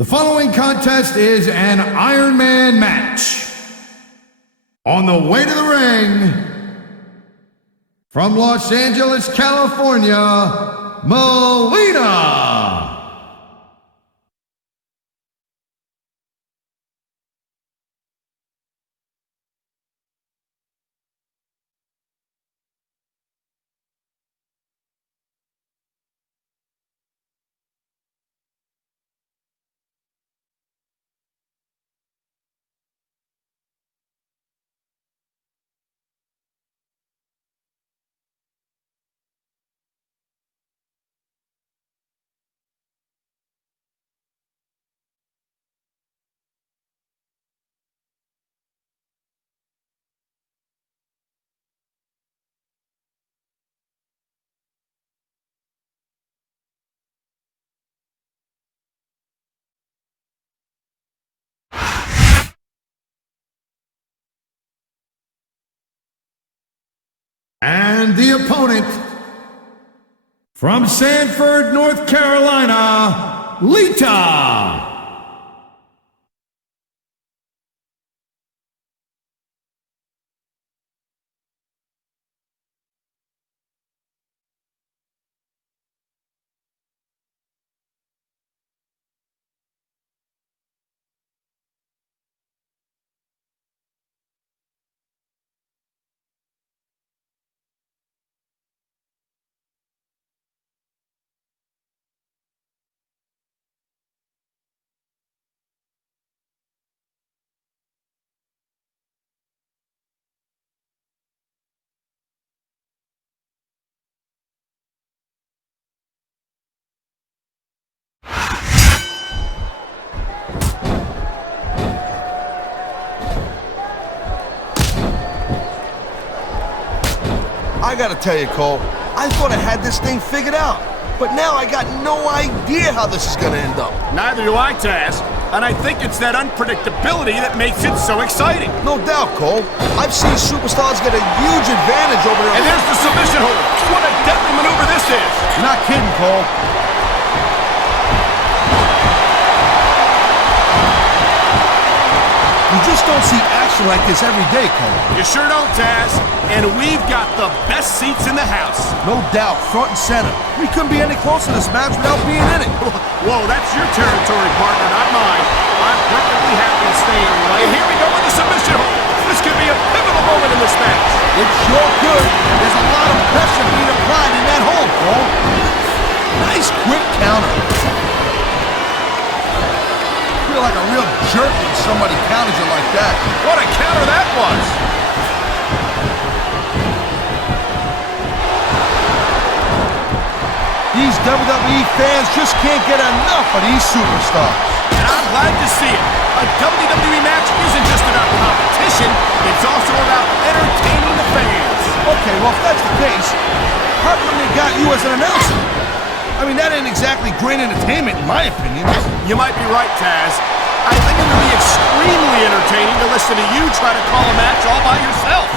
The following contest is an Ironman match. On the way to the ring, from Los Angeles, California, Melina. And the opponent, from Sanford, North Carolina, Lita. I gotta tell you, Cole, I thought I had this thing figured out, but now I got no idea how this is gonna end up. Neither do I, Taz, and I think it's that unpredictability that makes it so exciting. No doubt, Cole. I've seen superstars get a huge advantage over their... And there's the submission hold. What a deadly maneuver this is. You're not kidding, Cole. You just don't see action like this every day, Cole. You sure don't, Taz. And we've got the best seats in the house. No doubt, front and center. We couldn't be any closer to this match without being in it. Whoa, that's your territory, partner, not mine. I'm perfectly happy to stay in right. And here we go with the submission hold. This could be a pivotal moment in this match. It sure could. There's a lot of pressure being applied in that hold, Cole. Nice quick counter. I feel like a real jerk when somebody counters you like that. What a counter that was! These WWE fans just can't get enough of these superstars. And I'm glad to see it. A WWE match isn't just about competition, it's also about entertaining the fans. Okay, well, if that's the case, how come they got you as an announcer? I mean, that ain't exactly great entertainment, in my opinion. You might be right, Taz. I think it would be extremely entertaining to listen to you try to call a match all by yourself.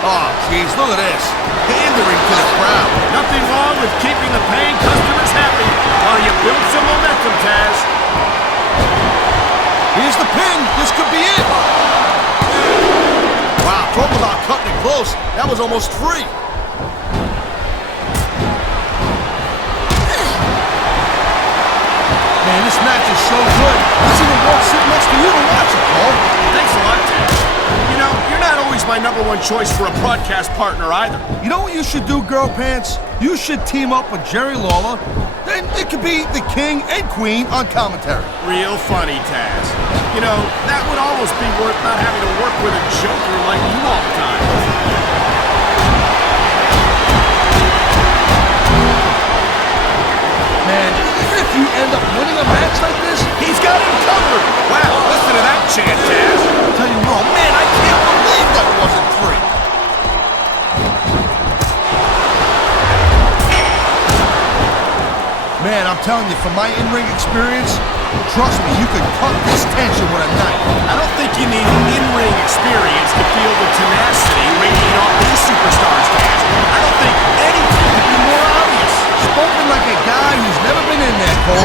Oh, jeez, look at this. Pandering to the crowd. Nothing wrong with keeping the paying customers happy while you build some momentum, Taz. Here's the pin. This could be it. Wow, talk about cutting it close. That was almost free. Man, this match is so good. It's even worth sitting next to you to watch it, Paul. Thanks a lot, Taz. You know, you're not always my #1 choice for a broadcast partner either. You know what you should do, Girl Pants? You should team up with Jerry Lawler. Then it could be the king and queen on commentary. Real funny, Taz. You know, that would almost be worth not having to work with a joker like you all the time. Man, even if you end up winning a match like this, he's got him covered. Wow, listen to that chant, Taz. I'll tell you what, man, I can't believe that wasn't free. Man, I'm telling you, from my in-ring experience, trust me, you could cut this tension with a knife. I don't think you need in-ring experience to feel the tenacity radiating off these superstars, Taz. I don't think anything could be more obvious. Spoken like a guy who's never been in there, Cole.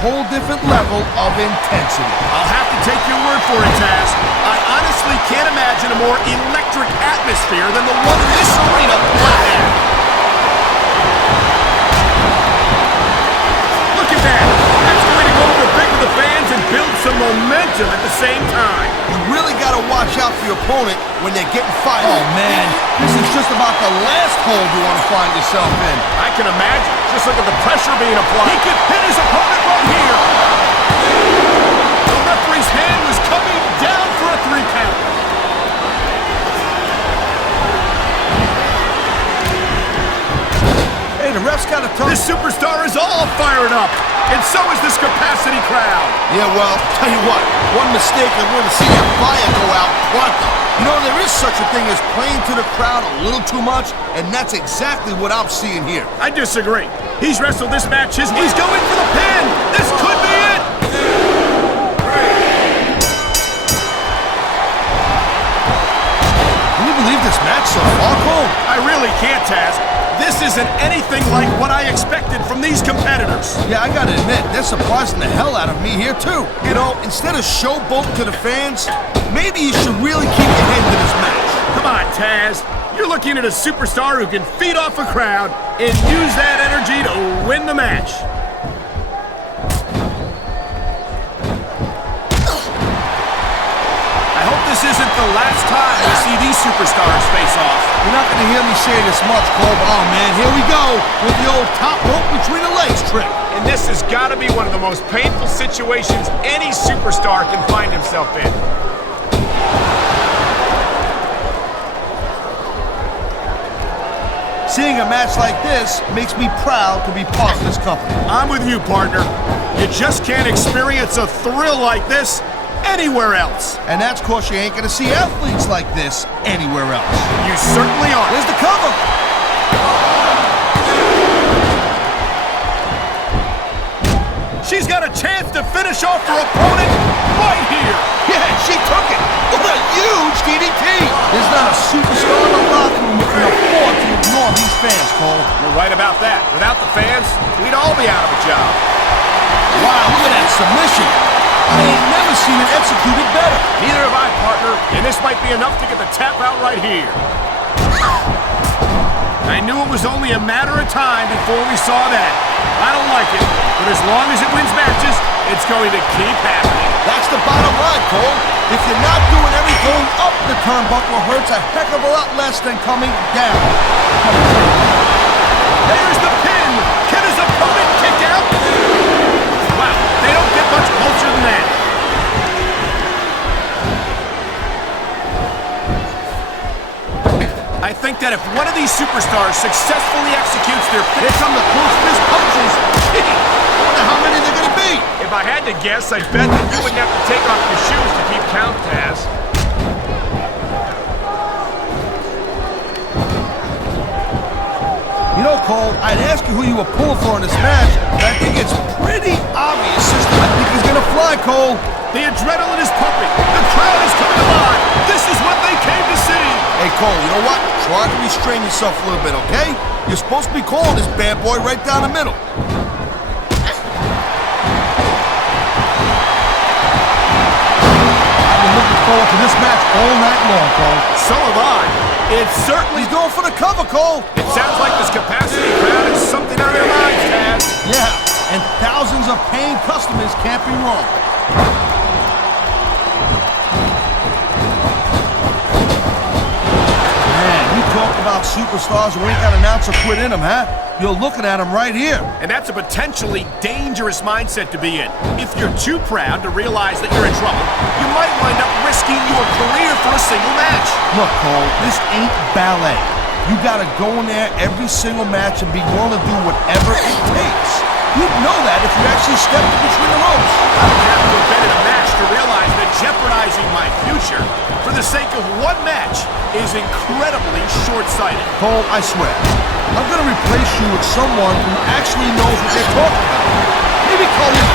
whole different level of intensity. I'll have to take your word for it, Taz. I honestly can't imagine a more electric atmosphere than the one in this arena right now. Look at that. That's going to go over big with the fans and build some momentum at the same time. You really got to watch out for your opponent when they're getting fired. Oh, man. This is just about the last hold you want to find yourself in. I can imagine. Just look at the pressure being applied. He could hit his opponent right here. The referee's hand was coming down for a 3 count. Hey, the ref's got a tongue. This superstar is all fired up. And so is this capacity crowd. Yeah, well, tell you what. One mistake and we're going to see that fire go out pronto. You know, there is such a thing as playing to the crowd a little too much, and that's exactly what I'm seeing here. I disagree. He's wrestled this match. He's going for the pin. This could be it. Can you believe this match so far, Cole? I really can't, Taz. This isn't anything like what I expected from these competitors. Yeah, I gotta admit, they're surprising the hell out of me here, too. You know, instead of showboating to the fans, maybe you should really keep your head to this match. Come on, Taz. You're looking at a superstar who can feed off a crowd and use that energy to win the match. I hope this isn't the last time we see these superstars face off. You're not gonna hear me say this much, Cole, but oh man, here we go with the old top rope between the legs trick. And this has got to be one of the most painful situations any superstar can find himself in. Seeing a match like this makes me proud to be part of this company. I'm with you, partner. You just can't experience a thrill like this anywhere else. And that's cause you ain't gonna see athletes like this anywhere else. You certainly are. There's the cover. She's got a chance to finish off her opponent right here. Yeah, she took it. What a huge DDT. There's not a superstar in the locker room who can afford to ignore these fans, Cole. You're right about that. Without the fans, we'd all be out of a job. Wow, look at that submission. I ain't never seen it executed better. Neither have I, partner. And this might be enough to get the tap out right here. I knew it was only a matter of time before we saw that. I don't like it, but as long as it wins matches, it's going to keep happening. That's the bottom line, Cole. If you're not doing everything up the turnbuckle, hurts a heck of a lot less than coming down. There's the pin. Can his opponent kick out? Wow, they don't get much closer than that. I think that if one of these superstars successfully executes their Here come the close fist punches. Gee, I wonder how many they're gonna be. If I had to guess, I'd bet that you wouldn't have to take off your shoes to keep count, Taz. You know, Cole, I'd ask you who you were pulling for in this match, but I think it's pretty obvious as to I think he's gonna fly, Cole. The adrenaline is pumping. The crowd is coming alive. This is what they came to see. Hey, Cole, you know what? Try to restrain yourself a little bit, okay? You're supposed to be calling this bad boy right down the middle. I've been looking forward to this match all night long, Cole. So have I. It's certainly... He's going for the cover, Cole. It sounds like this capacity crowd is something on their minds, Taz. Yeah, and thousands of paying customers can't be wrong. Man, you talk about superstars who ain't got an ounce of quit in them, huh? You're looking at them right here. And that's a potentially dangerous mindset to be in. If you're too proud to realize that you're in trouble, you might wind up risking your career for a single match. Look, Cole, this ain't ballet. You gotta go in there every single match and be willing to do whatever it takes. You'd know that if you actually stepped in between the ropes. I don't have to have been in a match to realize that jeopardizing my future for the sake of one match is incredibly short-sighted. Cole, I swear, I'm gonna replace you with someone who actually knows what they're talking about. Maybe call him.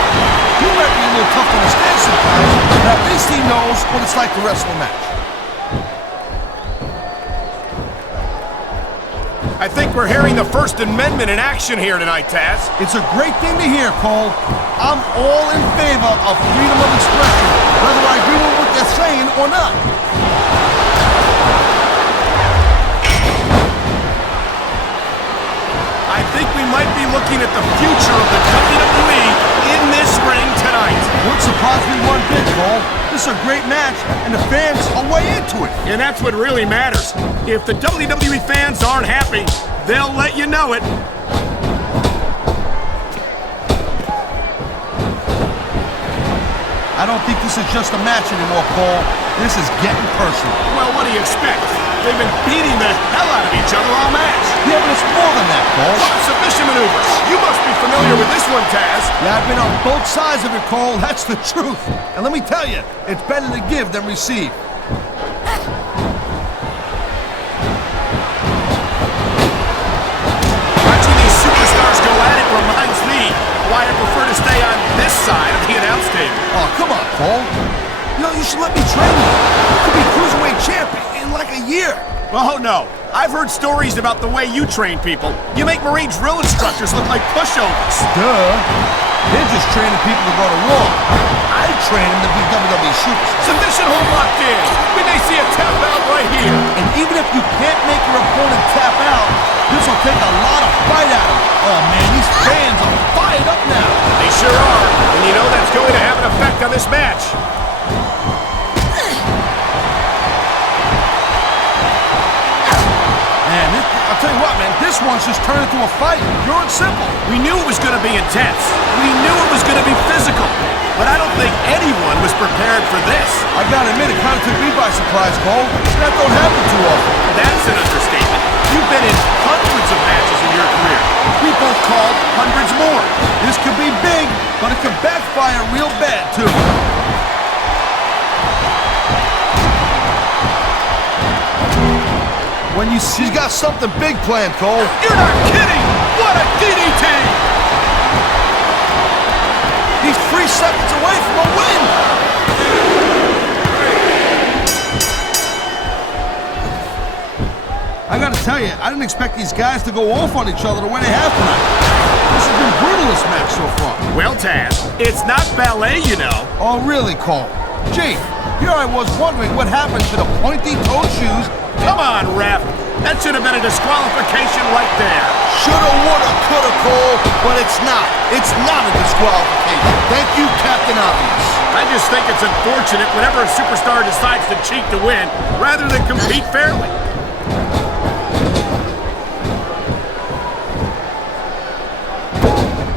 He might be a little tough to understand sometimes, but at least he knows what it's like to wrestle a match. I think we're hearing the First Amendment in action here tonight, Taz. It's a great thing to hear, Cole. I'm all in favor of freedom of expression, whether I agree with what they're saying or not. I think we might be looking at the future of the WWE in this ring tonight. Wouldn't surprise me one bit, Cole. This is a great match, and the fans are way into it. And that's what really matters. If the WWE fans aren't happy, they'll let you know it. I don't think this is just a match anymore, Cole. This is getting personal. Well, what do you expect? They've been beating the hell out of each other all match. Yeah, but it's more than that, Cole. Submission maneuvers. You must be familiar with this one, Taz. Yeah, I've been on both sides of it, Cole. That's the truth. And let me tell you, it's better to give than receive. Watching these superstars go at it reminds me why I prefer to stay on this side of the announce table. Oh, come on, Cole. You know, you should let me train you. You could be cruiserweight champion in like a year. Oh, no. I've heard stories about the way you train people. You make Marine drill instructors look like pushovers. Duh. They're just training people to go to war. I train them to be WWE superstars. Submission hold locked in. We may see a tap out right here. And even if you can't make your opponent tap out, this will take a lot of fight out of them. Oh, man, these fans are fired up now. They sure are. And you know that's going to have an effect on this match. I'll tell you what, man, this one's just turned into a fight. Pure and simple. We knew it was going to be intense. We knew it was going to be physical. But I don't think anyone was prepared for this. I gotta admit, it kind of took me by surprise, Cole. That don't happen too often. That's an understatement. You've been in hundreds of matches in your career. We've both called hundreds more. This could be big, but it could backfire real bad, too. When you see... She's got something big planned, Cole. You're not kidding! What a DDT! He's 3 seconds away from a win! I gotta tell you, I didn't expect these guys to go off on each other the way they have tonight. This has been brutal, this match so far. Well, Taz, it's not ballet, you know. Oh, really, Cole? Gee, here I was wondering what happened to the pointy-toed shoes. Come on, ref. That should have been a disqualification right there. Shoulda, woulda, coulda, Cole, but it's not. It's not a disqualification. Thank you, Captain Obvious. I just think it's unfortunate whenever a superstar decides to cheat to win rather than compete fairly.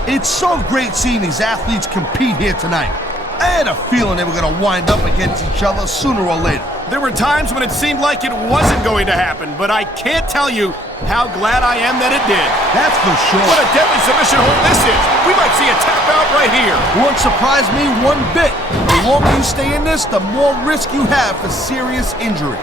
It's so great seeing these athletes compete here tonight. I had a feeling they were going to wind up against each other sooner or later. There were times when it seemed like it wasn't going to happen, but I can't tell you how glad I am that it did. That's for sure. What a deadly submission hold this is. We might see a tap out right here. Won't surprise me one bit. The longer you stay in this, the more risk you have for serious injury.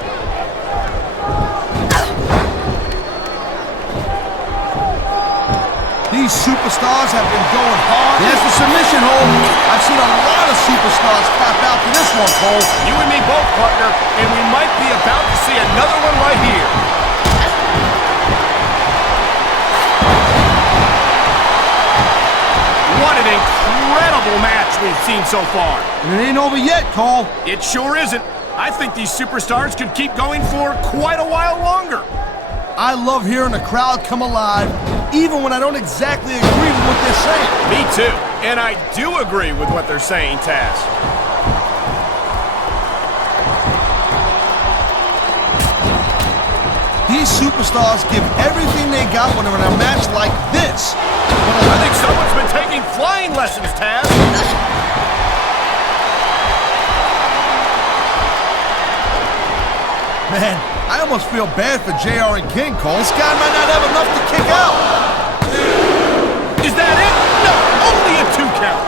These superstars have been going hard. There's the submission hold. I've seen a lot of superstars tap out to this one, Cole. You and me both, partner, and we might be about to see another one right here. What an incredible match we've seen so far. And it ain't over yet, Cole. It sure isn't. I think these superstars could keep going for quite a while longer. I love hearing the crowd come alive, even when I don't exactly agree with what they're saying. Me too. And I do agree with what they're saying, Taz. These superstars give everything they got when they're in a match like this. I think someone's been taking flying lessons, Taz. Man, I almost feel bad for JR and King, Cole. This guy might not have enough to kick out. Is that it? No, only a 2 count.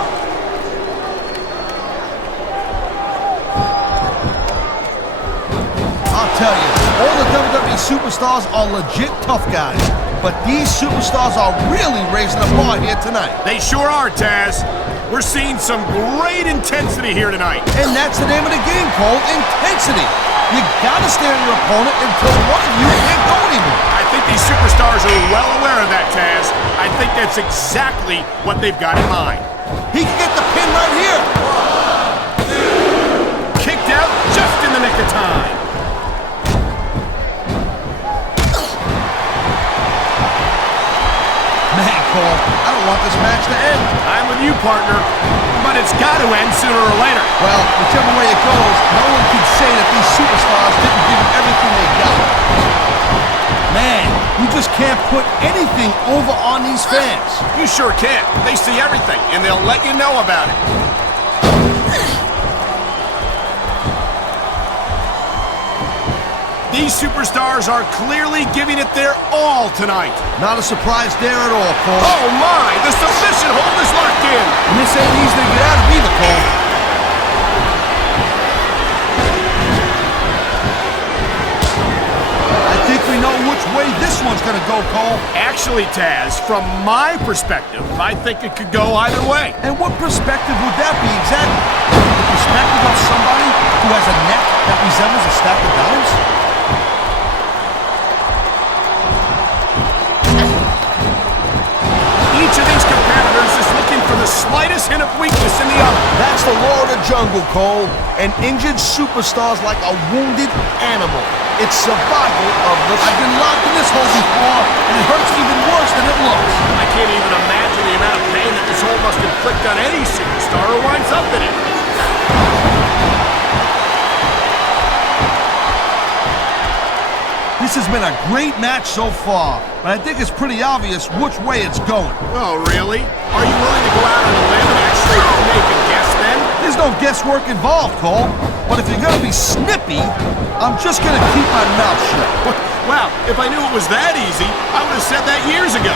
I'll tell you, all the WWE superstars are legit tough guys. But these superstars are really raising the bar here tonight. They sure are, Taz. We're seeing some great intensity here tonight. And that's the name of the game, Cole, intensity. You gotta stare at your opponent until one of you can't go anymore. I think these superstars are well aware of that, Taz. I think that's exactly what they've got in mind. He can get the pin right here. Kicked out just in the nick of time. Man, Cole, I don't want this match to end. I'm with you, partner, but it's got to end sooner or later. Well, whichever way it goes, no one can say that these superstars didn't give them everything they got. Man, you just can't put anything over on these fans. You sure can. They see everything, and they'll let you know about it. These superstars are clearly giving it their all tonight. Not a surprise there at all, Cole. Oh my, the submission hold is locked in. And this ain't easy to get out of either, Cole. I think we know which way this one's gonna go, Cole. Actually, Taz, from my perspective, I think it could go either way. And what perspective would that be exactly? The perspective of somebody who has a neck that resembles a stack of dimes? Each of these competitors is looking for the slightest hint of weakness in the other. That's the law of the jungle, Cole. An injured superstar's like a wounded animal. It's survival of the... I've been locked in this hole before, and it hurts even worse than it looks. I can't even imagine the amount of pain that this hold must inflict on any superstar who winds up in it. This has been a great match so far, but I think it's pretty obvious which way it's going. Oh, really? Are you willing to go out on a limb and actually make a guess then? There's no guesswork involved, Cole. But if you're gonna be snippy, I'm just gonna keep my mouth shut. Wow, if I knew it was that easy, I would have said that years ago.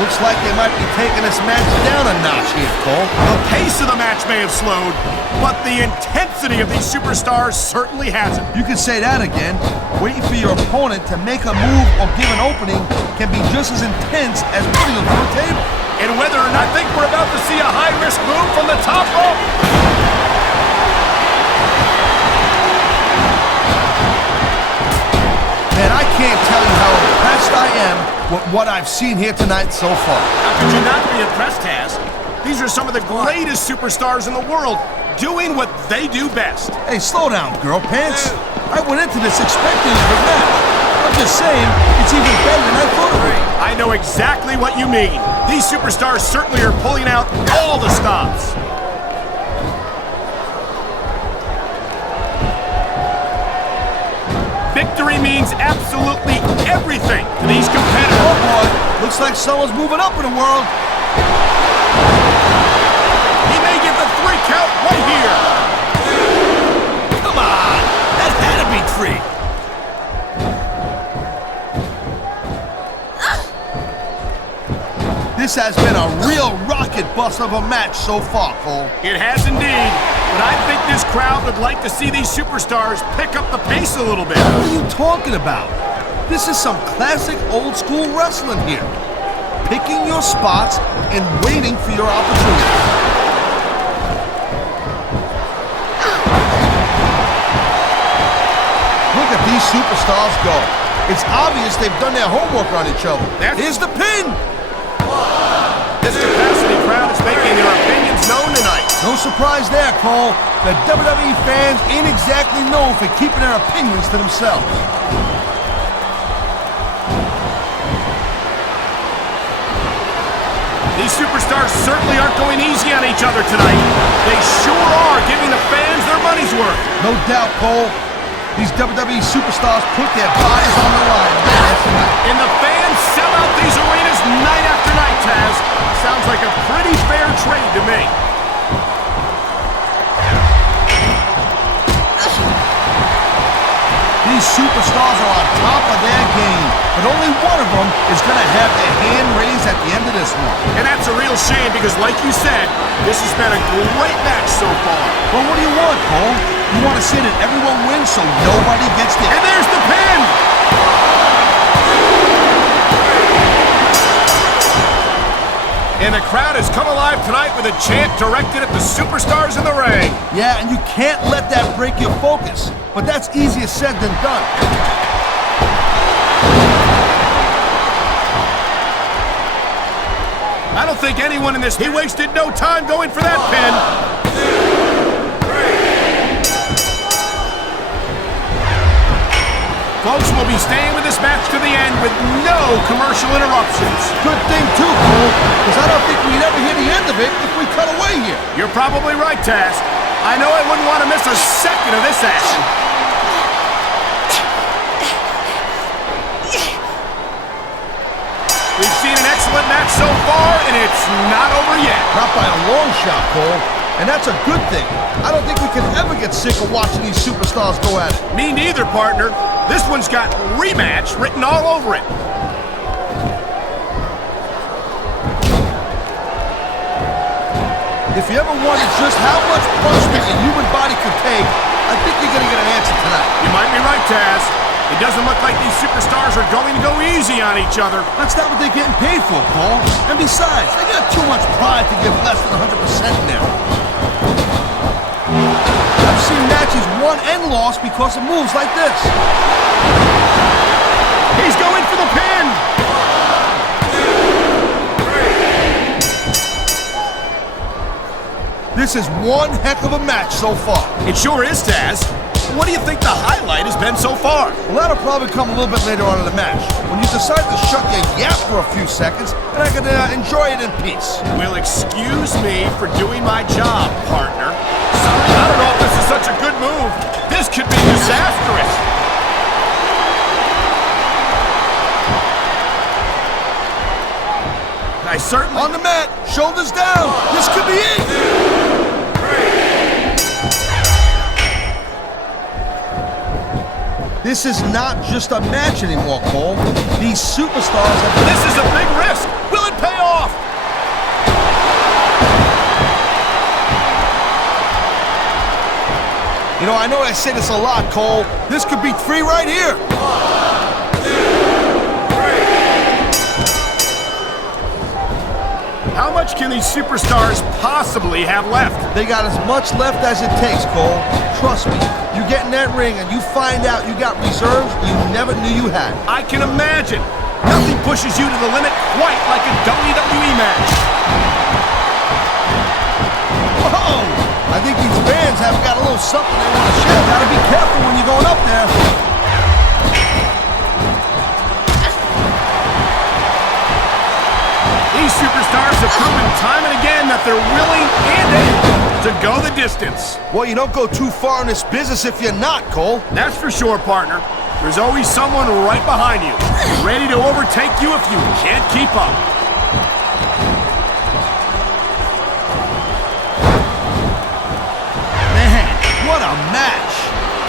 Looks like they might be taking this match down a notch here, Cole. The pace of the match may have slowed, but the intensity of these superstars certainly hasn't. You can say that again. Waiting for your opponent to make a move or give an opening can be just as intense as putting them on a table. And whether or not I think we're about to see a high-risk move from the top rope. Man, I can't tell you how impressed I am with what I've seen here tonight so far. How could you not be impressed, Taz? These are some of the greatest superstars in the world doing what they do best. Hey, slow down, girl pants. I went into this expecting a good match. I'm just saying, it's even better than I thought it would be. I know exactly what you mean. These superstars certainly are pulling out all the stops. Victory means absolutely everything to these competitors. Oh boy, looks like someone's moving up in the world. He may get the 3 count right here. Come on, that had to be 3. This has been a real rocket bust of a match so far, Cole. It has indeed, but I think this crowd would like to see these superstars pick up the pace a little bit. What are you talking about? This is some classic old school wrestling here. Picking your spots and waiting for your opportunity. Look at these superstars go. It's obvious they've done their homework on each other. Here's the pin! This capacity crowd is making their opinions known tonight. No surprise there, Cole. The WWE fans ain't exactly known for keeping their opinions to themselves. These superstars certainly aren't going easy on each other tonight. They sure are giving the fans their money's worth. No doubt, Cole. These WWE superstars put their bodies on the line night after night. And the fans sell out these arenas night after night, Taz. Sounds like a pretty fair trade to me. These superstars are on top of their game, but only one of them is going to have their hand raised at the end of this one. And that's a real shame because, like you said, this has been a great match so far. Well, what do you want, Cole? You want to see that everyone wins so nobody gets there. And there's the pin! And the crowd has come alive tonight with a chant directed at the superstars in the ring. Yeah, and you can't let that break your focus. But that's easier said than done. I don't think anyone in this... He wasted no time going for that pin. Folks will be staying with this match to the end with no commercial interruptions. Good thing too, Cole, because I don't think we'd ever hear the end of it if we cut away here. You're probably right, Taz. I know I wouldn't want to miss a second of this action. We've seen an excellent match so far, and it's not over yet. Not by a long shot, Cole. And that's a good thing. I don't think we can ever get sick of watching these superstars go at it. Me neither, partner. This one's got rematch written all over it. If you ever wondered just how much punishment a human body could take, I think you're going to get an answer tonight. You might be right, Taz. It doesn't look like these superstars are going to go easy on each other. That's not what they're getting paid for, Cole. And besides, they got too much pride to give less than 100% in there. I've seen matches won and lost because of moves like this. He's going for the pin. 1, 2, 3. This is one heck of a match so far. It sure is, Taz. What do you think the highlight has been so far? Well, that'll probably come a little bit later on in the match, when you decide to shut your yap for a few seconds, and I can enjoy it in peace. Well, excuse me for doing my job, partner. Sorry, I don't know if this is such a good move. This could be disastrous. I certainly... On the mat, shoulders down. This could be it. 3. This is not just a match anymore, Cole. These superstars have... This is a big risk. Will it pay off? You know, I know I say this a lot, Cole. This could be 3 right here. 1, 2, 3. How much can these superstars possibly have left? They got as much left as it takes, Cole. Trust me. You get in that ring and you find out you got reserves you never knew you had. I can imagine. Nothing pushes you to the limit quite like a WWE match. Whoa! I think these fans have got a little something they want to share. Gotta be careful when you're going up there. These superstars have proven time and again that they're willing and able to go the distance. Well, you don't go too far in this business if you're not, Cole. That's for sure, partner. There's always someone right behind you, ready to overtake you if you can't keep up. Man, what a match.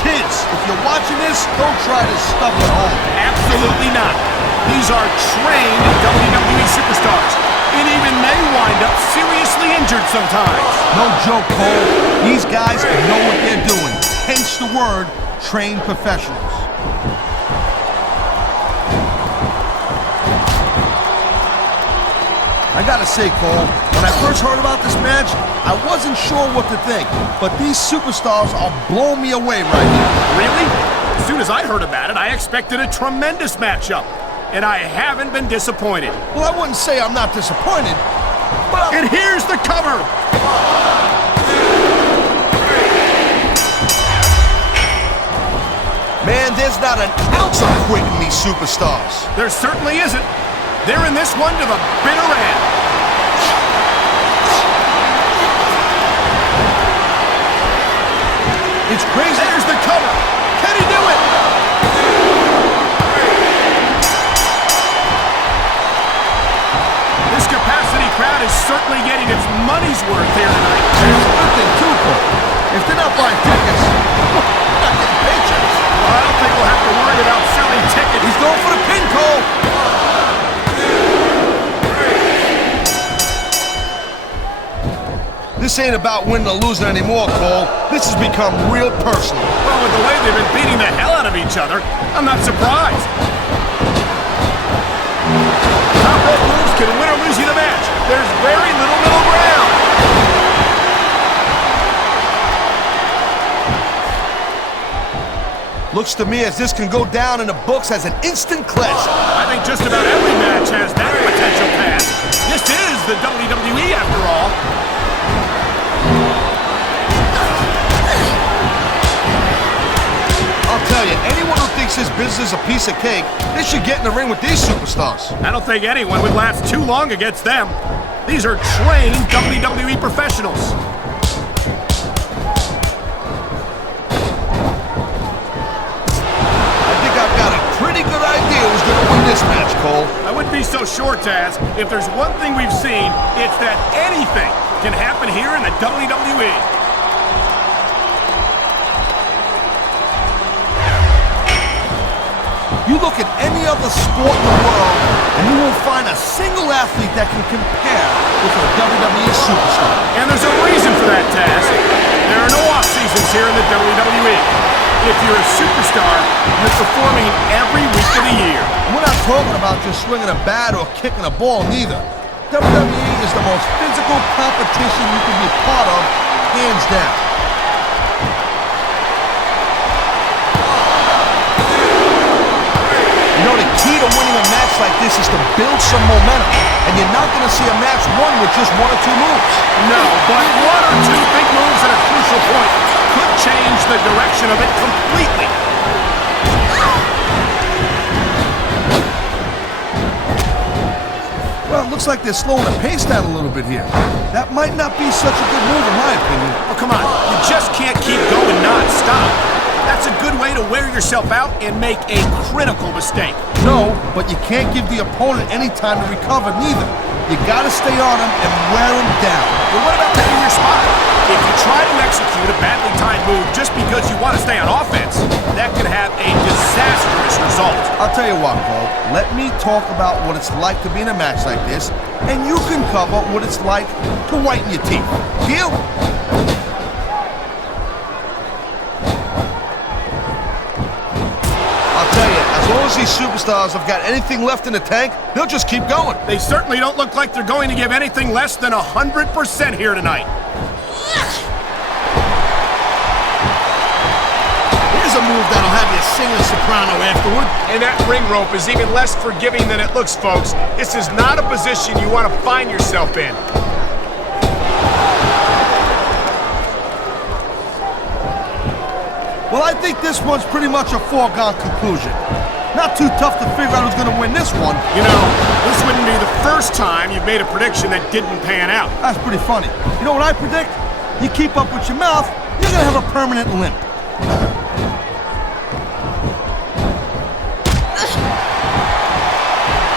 Kids, if you're watching this, don't try this stuff at home. Absolutely not. These are trained WWE superstars, and even they wind up seriously injured sometimes. No joke, Cole. These guys know what they're doing. Hence the word, trained professionals. I gotta say, Cole, when I first heard about this match, I wasn't sure what to think, but these superstars are blowing me away right now. Really? As soon as I heard about it, I expected a tremendous matchup, and I haven't been disappointed. Well, I wouldn't say I'm not disappointed, but... And here's the cover! 1, 2, 3. Man, there's not an ounce of quit in these superstars. There certainly isn't. They're in this one to the bitter end. It's crazy. There's the cover. Can he do it? 2. This capacity crowd is certainly getting its money's worth here tonight. There's a good thing, too, Cole. If they're not buying tickets, they're not getting paychecks. Well, I don't think we'll have to worry about selling tickets. He's going for the pin, Cole. 1, 2, 3. This ain't about winning or losing anymore, Cole. This has become real personal. Well, with the way they've been beating the hell out of each other, I'm not surprised. Top rope moves can win or lose you the match. There's very little middle ground. Looks to me as this can go down in the books as an instant classic. I think just about every match has that potential path. This is the WWE after all. I'll tell you, anyone who thinks this business is a piece of cake, they should get in the ring with these superstars. I don't think anyone would last too long against them. These are trained WWE professionals. Pretty good idea who's going to win this match, Cole. I wouldn't be so sure, Taz. If there's one thing we've seen, it's that anything can happen here in the WWE. You look at any other sport in the world, and you won't find a single athlete that can compare with a WWE superstar. And there's a reason for that, Taz. There are no off-seasons here in the WWE. If you're a superstar, you're performing every week of the year. We're not talking about just swinging a bat or kicking a ball, neither. WWE is the most physical competition you can be part of, hands down. You know, the key to winning a match like this is to build some momentum. And you're not going to see a match won with just one or two moves. No, but one or two big moves at a crucial point could change the direction of it completely. Well, it looks like they're slowing the pace down a little bit here. That might not be such a good move in my opinion. Oh, come on. You just can't keep going non-stop. That's a good way to wear yourself out and make a critical mistake. No, but you can't give the opponent any time to recover, neither. You gotta stay on him and wear him down. But what about picking your spot? If you try to execute a badly timed move just because you want to stay on offense, that could have a disastrous result. I'll tell you what, Cole. Let me talk about what it's like to be in a match like this, and you can cover what it's like to whiten your teeth. Deal? As long as these superstars have got anything left in the tank, they'll just keep going. They certainly don't look like they're going to give anything less than 100% here tonight. Here's a move that'll have you singing soprano afterward. And that ring rope is even less forgiving than it looks, folks. This is not a position you want to find yourself in. Well, I think this one's pretty much a foregone conclusion. Not too tough to figure out who's going to win this one. You know, this wouldn't be the first time you've made a prediction that didn't pan out. That's pretty funny. You know what I predict? You keep up with your mouth, you're going to have a permanent limp.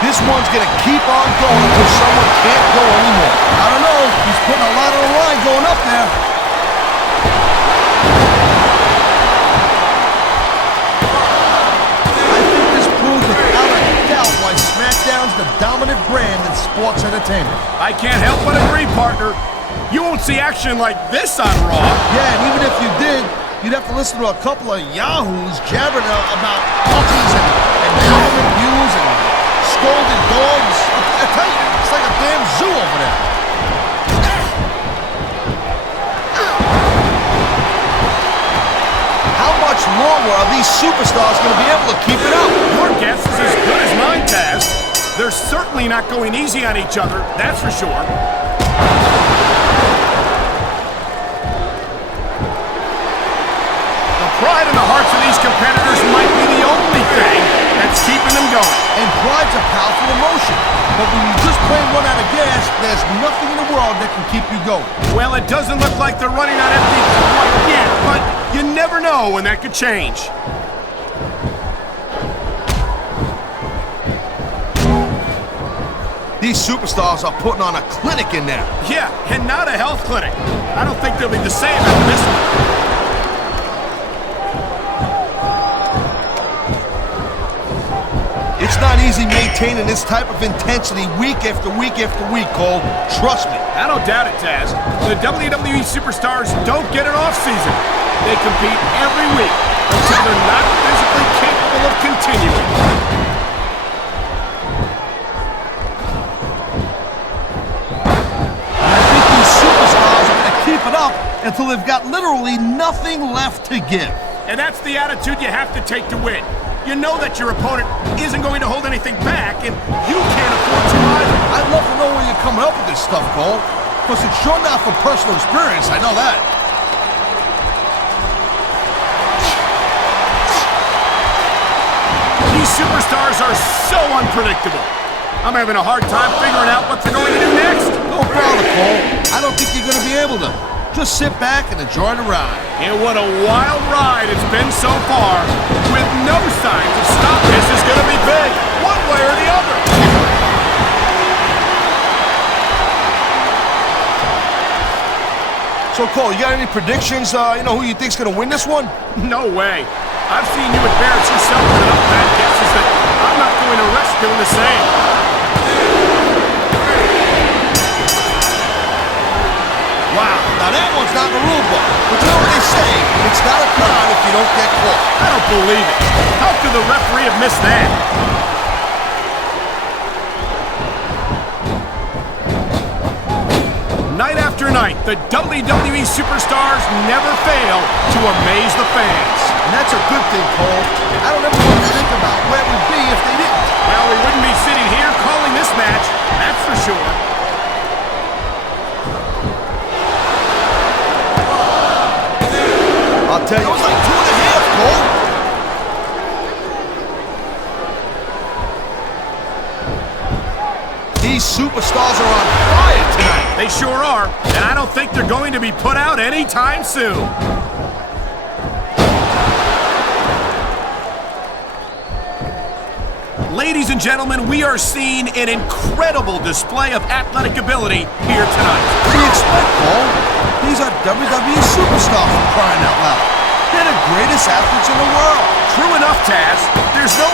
This one's going to keep on going until someone can't go anymore. I don't know. He's putting a lot on the line going up there. Smackdown's the dominant brand in sports entertainment. I can't help but agree, partner. You won't see action like this on Raw. Yeah, and even if you did, you'd have to listen to a couple of yahoos jabbering about puppies and government views and scolded dogs. I tell you, it's like a damn zoo over there. How much longer are these superstars going to be able to keep it up? Your guess is as good as mine, Taz. They're certainly not going easy on each other, that's for sure. The pride in the hearts of these competitors might be the only thing that's keeping them going. And pride's a powerful emotion. But when you just plain run out of gas, there's nothing in the world that can keep you going. Well, it doesn't look like they're running on empty quite yet, but you never know when that could change. These superstars are putting on a clinic in there. Yeah, and not a health clinic. I don't think they'll be the same after this one. It's not easy maintaining this type of intensity week after week after week, Cole. Trust me. I don't doubt it, Taz. The WWE superstars don't get an off-season. They compete every week until they're not physically capable of continuing. up until they've got literally nothing left to give. And that's the attitude you have to take to win. You know that your opponent isn't going to hold anything back, and you can't afford to either. I'd love to know where you're coming up with this stuff, Cole. Because it's sure not from personal experience, I know that. These superstars are so unpredictable. I'm having a hard time figuring out what they're going to do next. No bother, Cole. I don't think you're going to be able to. Just sit back and enjoy the ride. And what a wild ride it's been so far, with no signs of stop. This is going to be big, one way or the other. So, Cole, you got any predictions, who you think's going to win this one? No way. I've seen you embarrass yourself with enough bad guesses that I'm not going to risk doing the same. Wow, now that one's not in the rule book. But you know what they say, it's not a crime if you don't get caught. I don't believe it. How could the referee have missed that? Night after night, the WWE superstars never fail to amaze the fans. And that's a good thing, Cole. I don't ever want to think about where we'd be if they didn't. Well, we wouldn't be sitting here calling this match, that's for sure. I'll tell you, it was like 2.5, Cole. These superstars are on fire tonight. They sure are, and I don't think they're going to be put out anytime soon. Ladies and gentlemen, we are seeing an incredible display of athletic ability here tonight. What do you expect, Cole? These are WWE superstars for crying out loud. They're the greatest athletes in the world. True enough, Taz. There's no